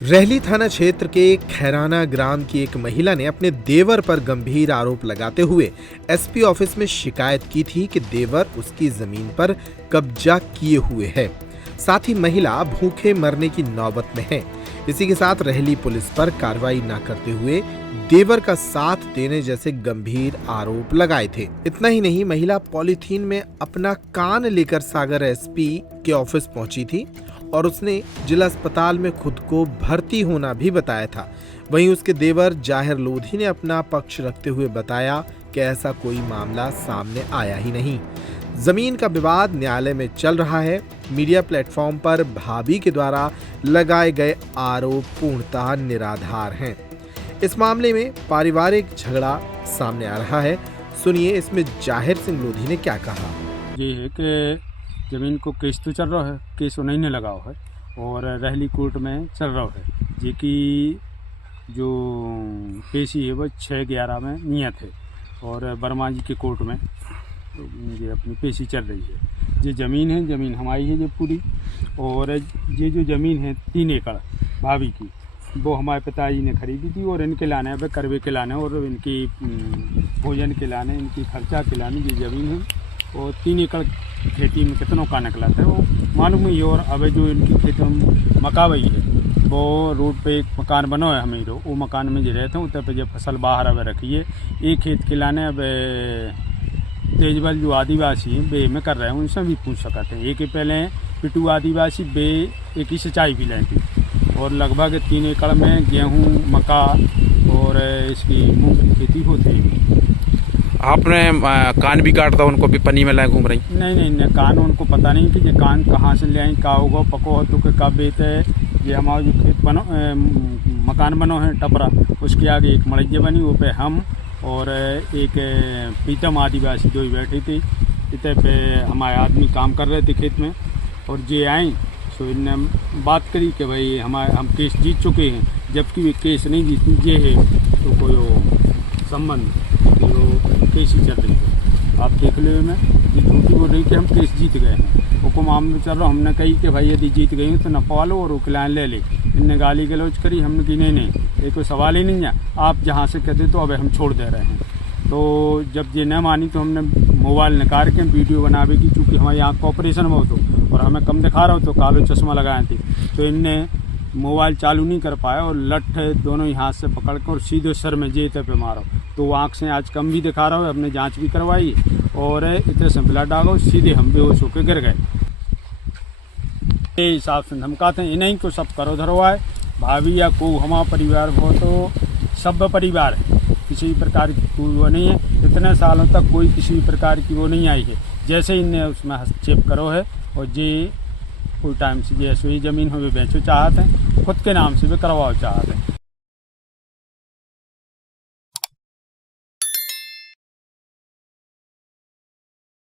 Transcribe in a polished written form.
रहली थाना क्षेत्र के खैराना ग्राम की एक महिला ने अपने देवर पर गंभीर आरोप लगाते हुए एसपी ऑफिस में शिकायत की थी कि देवर उसकी जमीन पर कब्जा किए हुए है। साथ ही महिला भूखे मरने की नौबत में है। इसी के साथ रहली पुलिस पर कार्रवाई न करते हुए देवर का साथ देने जैसे गंभीर आरोप लगाए थे। इतना ही नहीं, महिला पॉलीथीन में अपना कान लेकर सागर एसपी के ऑफिस पहुंची थी और उसने जिला अस्पताल में खुद को भर्ती होना भी बताया था। वहीं उसके देवर जाहिर लोधी ने अपना पक्ष रखते हुए बताया कि ऐसा कोई मामला सामने आया ही नहीं। जमीन का विवाद न्यायालय में चल रहा है। मीडिया प्लेटफॉर्म पर भाभी के द्वारा लगाए गए आरोप पूर्णतः निराधार हैं। इस मामले में पारिवारिक झगड़ा सामने आ रहा है। सुनिए इसमें जाहिर सिंह लोधी ने क्या कहा। ये है कि ज़मीन को केस तो चल रहा है, केस उन्हीं ने लगाओ है और रहली कोर्ट में चल रहा है। जी की जो पेशी है वो 6/11 में नियत है और वर्मा जी के कोर्ट में ये अपनी पेशी चल रही है। ये ज़मीन है, ज़मीन हमारी है जो पूरी, और ये जो ज़मीन है 3 एकड़ भाभी की, वो हमारे पिताजी ने खरीदी थी और इनके लाने अब करवे के लाने और इनकी भोजन के लाने, इनकी खर्चा के लाने ये ज़मीन है। और 3 एकड़ खेती में कितनों का निकला था वो मालूम ही। और अब जो इनकी खेती में मकावई है, वो रोड पे एक मकान बनो है हमें, वो मकान में जो रहते हैं उतर पे जो फसल बाहर अब रखी है। एक खेत के लाने अब तेजबल जो आदिवासी हैं बे में कर रहे हैं, उनसे भी पूछ सकते हैं। एक पहले पिटू आदिवासी बे एक ही सिंचाई भी लें थी और लगभग 3 एकड़ में गेहूँ, मक्का और इसकी मूंग की खेती होती है। आपने कान भी काटता उनको भी पन्नी में लाए घूम रही? नहीं, कान उनको पता नहीं कि ये कान कहाँ से ले आई, का होगा पको हो तो कब बेते है। ये हमारा जो खेत बनो मकान बनो है टपरा, उसके आगे एक मड़ैया बनी, वो पे हम और एक पीतम आदिवासी दो ही बैठी थी। इतने पे हमारे आदमी काम कर रहे थे खेत में और ये आई तो इनने बात करी कि भाई हम केस जीत चुके हैं, जबकि वे केस नहीं जीती। ये है तो कोई संबंध केस ही चल रही है। आप देख लो में ये झूठी बोल रही कि हम केस जीत गए हैं। वो को मामला चल रहा, हमने कही कि भाई यदि जीत गई तो नपवा लो और उकलान ले ले। इनने गाली गलौज करी, हमने की नहीं ये कोई सवाल ही नहीं है, आप जहाँ से कहते तो अब हम छोड़ दे रहे हैं। तो जब ये न मानी तो हमने मोबाइल निकाल के वीडियो बनावे की, चूँकि हमारे यहाँ कॉपरेशन में हो तो और हमें कम दिखा रहा हो तो कालो चश्मा लगाए थे, तो इनने मोबाइल चालू नहीं कर पाया और लठ दोनों ही हाथ से पकड़ कर और सीधे सर में जेते पे मारो। तो आँख से आज कम भी दिखा रहा हो, हमने जांच भी करवाई और इतने से ब्लड आ गया, सीधे हम बेहोश होकर गिर गए। ये हिसाब से धमकाते हैं, इन्हीं को सब करो धरवा है। भाभी या को हमारा परिवार हो तो सब परिवार है, किसी प्रकार की कोई वो नहीं है। इतने सालों तक कोई किसी प्रकार की वो नहीं आई है। जैसे इनने उसमें हस्तक्षेप करो है और ये कोई टाइम से जैसे ही ज़मीन हो वे बेचो चाहते हैं, खुद के नाम से भी करवाओ चाहते हैं।